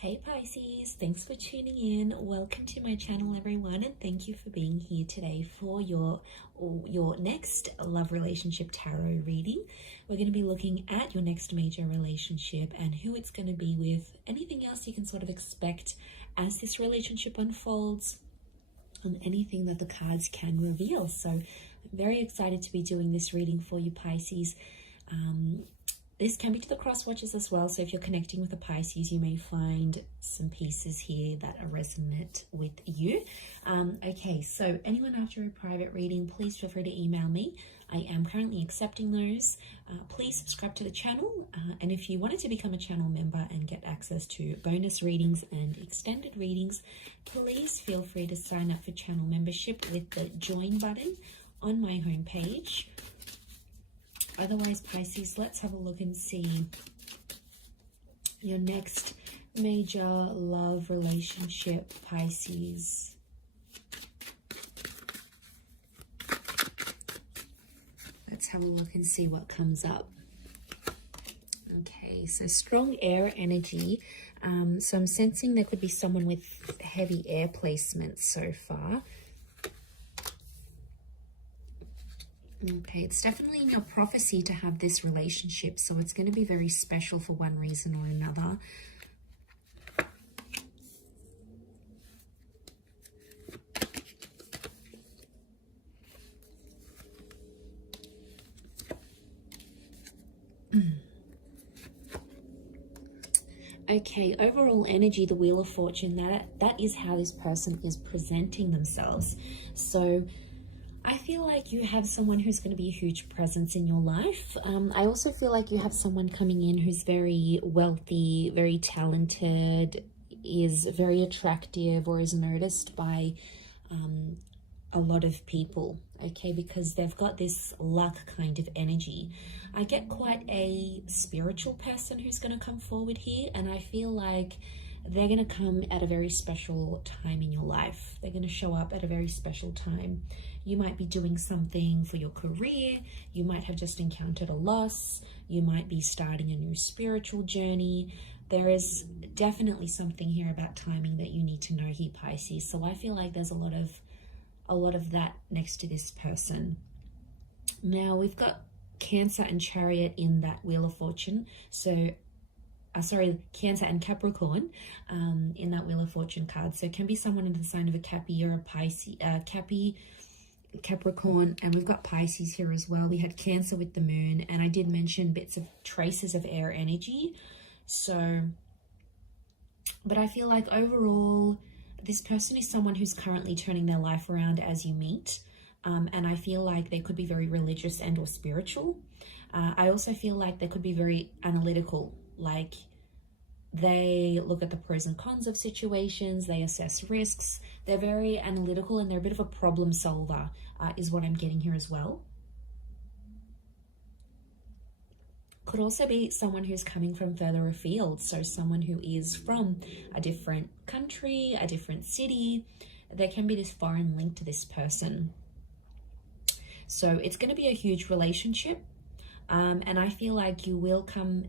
Hey Pisces, thanks for tuning in. Welcome to my channel everyone, and thank you for being here today for your next love relationship tarot reading. We're going to be looking at your next major relationship and who it's going to be with, anything else you can sort of expect as this relationship unfolds, and anything that the cards can reveal. So I'm very excited to be doing this reading for you Pisces. This can be to the cross watchers as well, so if you're connecting with a Pisces, you may find some pieces here that are resonant with you. Okay, so anyone after a private reading, please feel free to email me. I am currently accepting those. Please subscribe to the channel, and if you wanted to become a channel member and get access to bonus readings and extended readings, please feel free to sign up for channel membership with the join button on my homepage. Otherwise, Pisces, let's have a look and see your next major love relationship, Pisces. Let's have a look and see what comes up. Okay, so strong air energy. So I'm sensing there could be someone with heavy air placements so far. Okay, it's definitely in your prophecy to have this relationship, so it's going to be very special for one reason or another. Okay, overall energy, the Wheel of Fortune, that is how this person is presenting themselves. So I feel like you have someone who's going to be a huge presence in your life. I also feel like you have someone coming in who's very wealthy, very talented, is very attractive, or is noticed by a lot of people, okay, because they've got this luck kind of energy. I get quite a spiritual person who's going to come forward here, and I feel like they're going to come at a very special time in your life. They're going to show up at a very special time. You might be doing something for your career. You might have just encountered a loss. You might be starting a new spiritual journey. There is definitely something here about timing that you need to know here, Pisces. So I feel like there's a lot of that next to this person. Now we've got Cancer and Chariot in that Wheel of Fortune. So Cancer and Capricorn in that Wheel of Fortune card. So it can be someone in the sign of a Cappy or a Pisces, Capricorn, and we've got Pisces here as well. We had Cancer with the moon, and I did mention bits of traces of air energy. So, but I feel like overall, this person is someone who's currently turning their life around as you meet. And I feel like they could be very religious and or spiritual. I also feel like they could be very analytical, like they look at the pros and cons of situations, they assess risks, they're very analytical, and they're a bit of a problem solver, is what I'm getting here as well. Could also be someone who's coming from further afield, so someone who is from a different country, a different city. There can be this foreign link to this person. So it's going to be a huge relationship, and I feel like you will come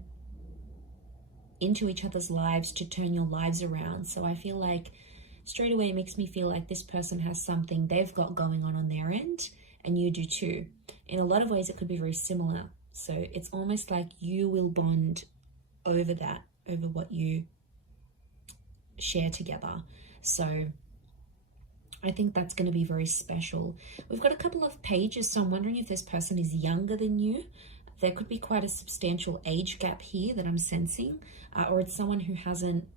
into each other's lives to turn your lives around. So I feel like straight away it makes me feel like this person has something they've got going on their end, and you do too. In a lot of ways it could be very similar. So it's almost like you will bond over that, over what you share together. So I think that's going to be very special. We've got a couple of pages, so I'm wondering if this person is younger than you. There could be quite a substantial age gap here that I'm sensing, or it's someone who hasn't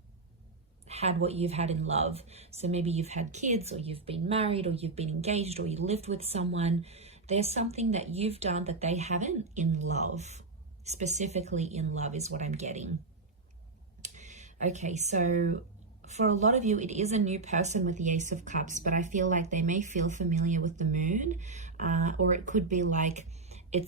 had what you've had in love. So maybe you've had kids, or you've been married, or you've been engaged, or you lived with someone. There's something that you've done that they haven't in love. Specifically in love is what I'm getting. Okay, so for a lot of you, it is a new person with the Ace of Cups, but I feel like they may feel familiar with the moon, or it could be like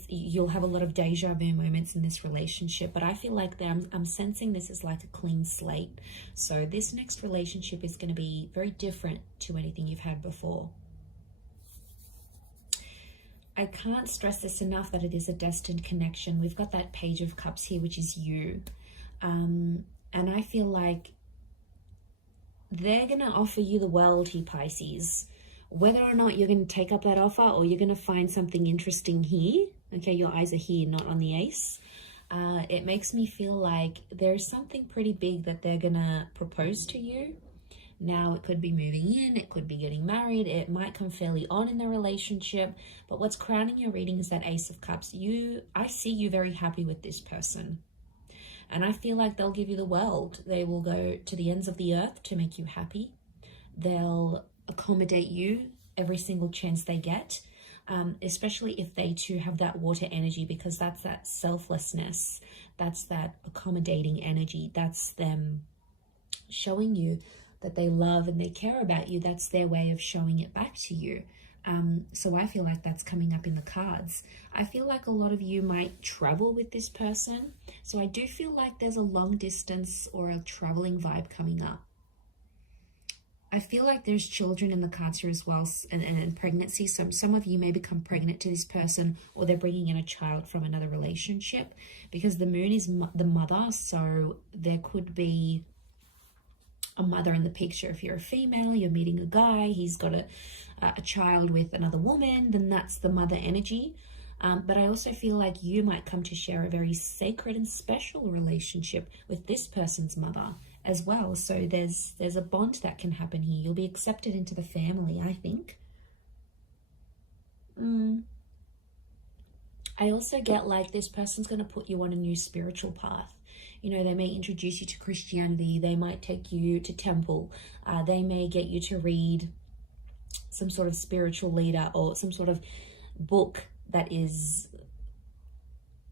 you'll have a lot of deja vu moments in this relationship, but I feel like I'm sensing this is like a clean slate. So this next relationship is going to be very different to anything you've had before. I can't stress this enough that it is a destined connection. We've got that Page of Cups here, which is you. And I feel like they're going to offer you the world here, Pisces. Whether or not you're going to take up that offer or you're going to find something interesting here, okay, your eyes are here, not on the ace. It makes me feel like there's something pretty big that they're going to propose to you. Now, it could be moving in, it could be getting married, it might come fairly on in the relationship, but what's crowning your reading is that Ace of Cups. I see you very happy with this person. And I feel like they'll give you the world. They will go to the ends of the earth to make you happy. They'll accommodate you every single chance they get, especially if they too have that water energy, because that's that selflessness. That's that accommodating energy. That's them showing you that they love and they care about you. That's their way of showing it back to you. So I feel like that's coming up in the cards. I feel like a lot of you might travel with this person. So I do feel like there's a long distance or a traveling vibe coming up. I feel like there's children in the cards here as well, and pregnancy. Some of you may become pregnant to this person, or they're bringing in a child from another relationship, because the moon is the mother. So there could be a mother in the picture. If you're a female, you're meeting a guy, he's got a child with another woman, then that's the mother energy. But I also feel like you might come to share a very sacred and special relationship with this person's mother as well. So there's a bond that can happen here. You'll be accepted into the family, I think. I also get like this person's going to put you on a new spiritual path. You know, they may introduce you to Christianity. They might take you to temple. They may get you to read some sort of spiritual leader or some sort of book that is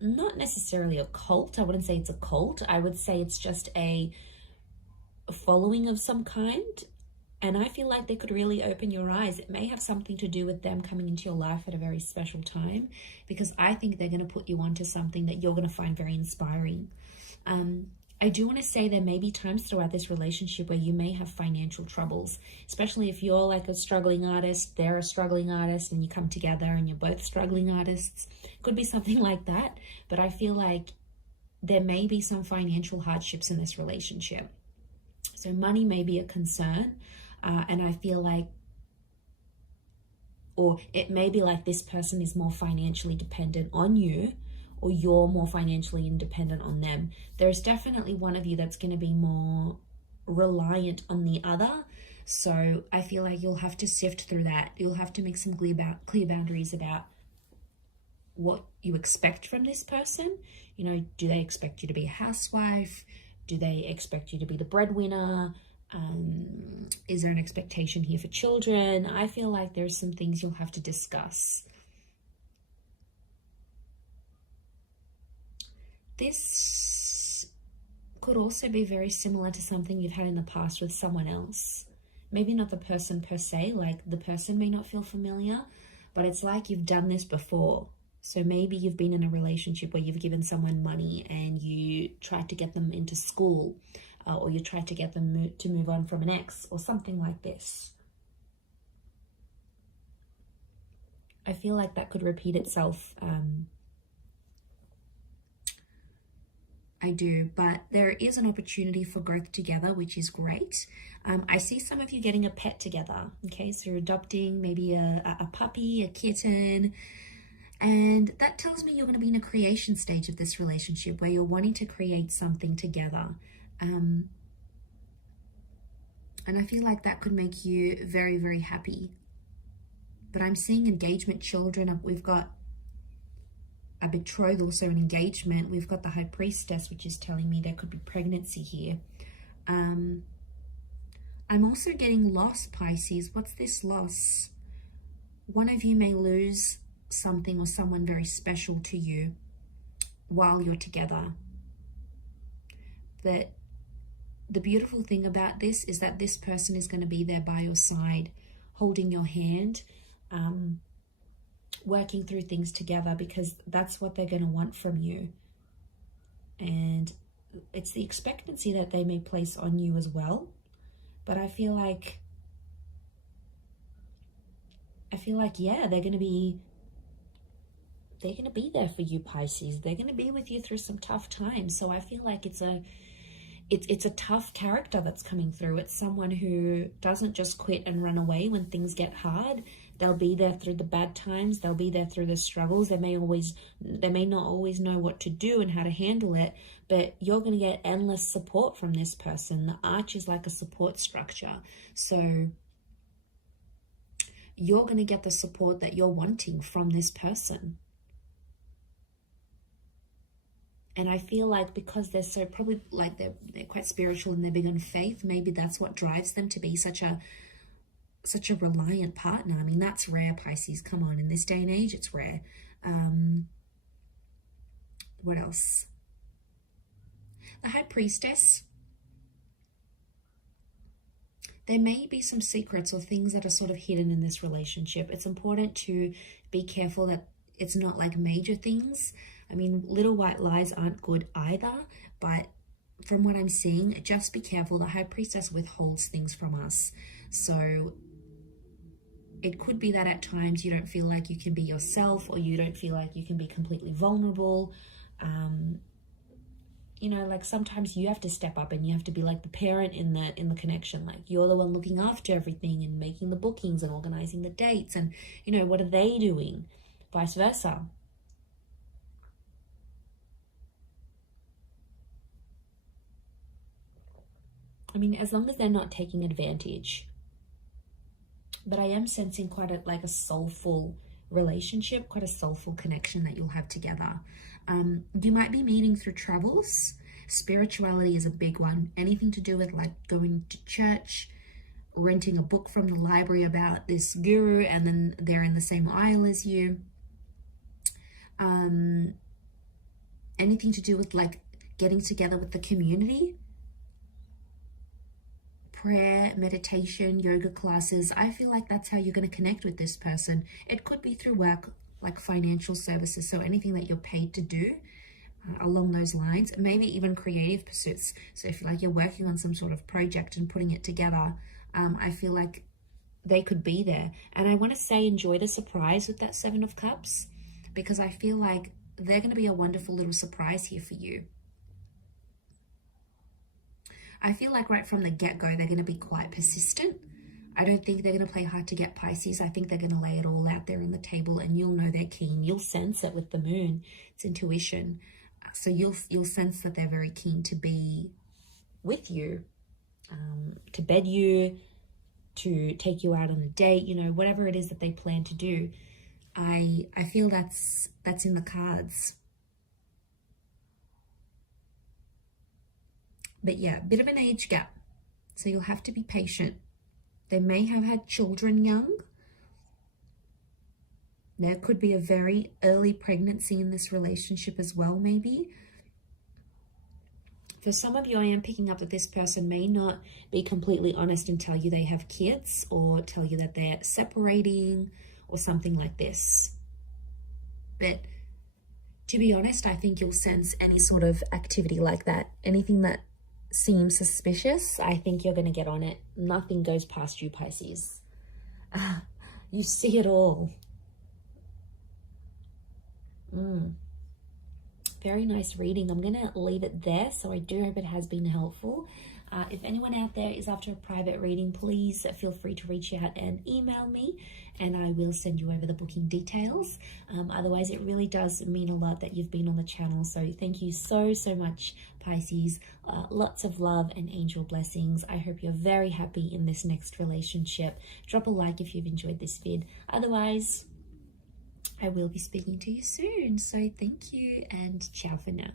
not necessarily a cult. I wouldn't say it's a cult. I would say it's just a following of some kind. And I feel like they could really open your eyes. It may have something to do with them coming into your life at a very special time, because I think they're going to put you onto something that you're going to find very inspiring. I do want to say there may be times throughout this relationship where you may have financial troubles, especially if you're like a struggling artist, they're a struggling artist, and you come together and you're both struggling artists. Could be something like that. But I feel like there may be some financial hardships in this relationship. So money may be a concern. And I feel like, or it may be like this person is more financially dependent on you, or you're more financially independent on them. There's definitely one of you that's going to be more reliant on the other. So I feel like you'll have to sift through that. You'll have to make some clear boundaries about what you expect from this person. You know, do they expect you to be a housewife? Do they expect you to be the breadwinner? Is there an expectation here for children? I feel like there's some things you'll have to discuss. This could also be very similar to something you've had in the past with someone else. Maybe not the person per se, like the person may not feel familiar, but it's like you've done this before. So maybe you've been in a relationship where you've given someone money and you tried to get them into school, or you tried to get them to move on from an ex, or something like this. I feel like that could repeat itself. I do, but there is an opportunity for growth together, which is great. I see some of you getting a pet together. Okay, so you're adopting maybe a puppy, a kitten, and that tells me you're going to be in a creation stage of this relationship where you're wanting to create something together. And I feel like that could make you very, very happy. But I'm seeing engagement, children. We've got a betrothal, so an engagement. We've got the High Priestess, which is telling me there could be pregnancy here. I'm also getting loss, Pisces. What's this loss? One of you may lose something or someone very special to you while you're together. But the beautiful thing about this is that this person is going to be there by your side, holding your hand, working through things together, because that's what they're going to want from you. And it's the expectancy that they may place on you as well. But I feel like, yeah, they're going to be there for you, Pisces. They're going to be with you through some tough times. So I feel like it's it's a tough character that's coming through. It's someone who doesn't just quit and run away when things get hard. They'll be there through the bad times. They'll be there through the struggles. They may not always know what to do and how to handle it, but you're going to get endless support from this person. The arch is like a support structure. So you're going to get the support that you're wanting from this person. And I feel like because they're so probably like they're quite spiritual and they're big on faith, maybe that's what drives them to be such a reliant partner. I mean, that's rare, Pisces. Come on, in this day and age, it's rare. What else? The High Priestess. There may be some secrets or things that are sort of hidden in this relationship. It's important to be careful that it's not like major things. I mean, little white lies aren't good either, but from what I'm seeing, just be careful. The High Priestess withholds things from us. So it could be that at times you don't feel like you can be yourself, or you don't feel like you can be completely vulnerable. You know, like sometimes you have to step up and you have to be like the parent in the connection. Like you're the one looking after everything and making the bookings and organizing the dates. And, you know, what are they doing? Vice versa. I mean, as long as they're not taking advantage. But I am sensing quite a soulful relationship, quite a soulful connection that you'll have together. You might be meeting through travels. Spirituality is a big one. Anything to do with like going to church, renting a book from the library about this guru, and then they're in the same aisle as you. Anything to do with like getting together with the community. Prayer, meditation, yoga classes. I feel like that's how you're going to connect with this person. It could be through work, like financial services. So anything that you're paid to do along those lines, maybe even creative pursuits. So if like you're working on some sort of project and putting it together, I feel like they could be there. And I want to say enjoy the surprise with that Seven of Cups, because I feel like they're going to be a wonderful little surprise here for you. I feel like right from the get-go, they're going to be quite persistent. I don't think they're going to play hard to get, Pisces. I think they're going to lay it all out there on the table, and you'll know they're keen. You'll sense it with the moon. It's intuition. So you'll sense that they're very keen to be with you, to bed you, to take you out on a date, you know, whatever it is that they plan to do. I feel that's in the cards. But yeah, a bit of an age gap. So you'll have to be patient. They may have had children young. There could be a very early pregnancy in this relationship as well, maybe. For some of you, I am picking up that this person may not be completely honest and tell you they have kids, or tell you that they're separating or something like this. But to be honest, I think you'll sense any sort of activity like that. Anything that seems suspicious, I think you're going to get on it. Nothing goes past you, Pisces. You see it all. Very nice reading. I'm going to leave it there. So I do hope it has been helpful. If anyone out there is after a private reading, please feel free to reach out and email me, and I will send you over the booking details. Otherwise, it really does mean a lot that you've been on the channel. So thank you so much, Pisces. Lots of love and angel blessings. I hope you're very happy in this next relationship. Drop a like if you've enjoyed this vid. Otherwise, I will be speaking to you soon. So thank you and ciao for now.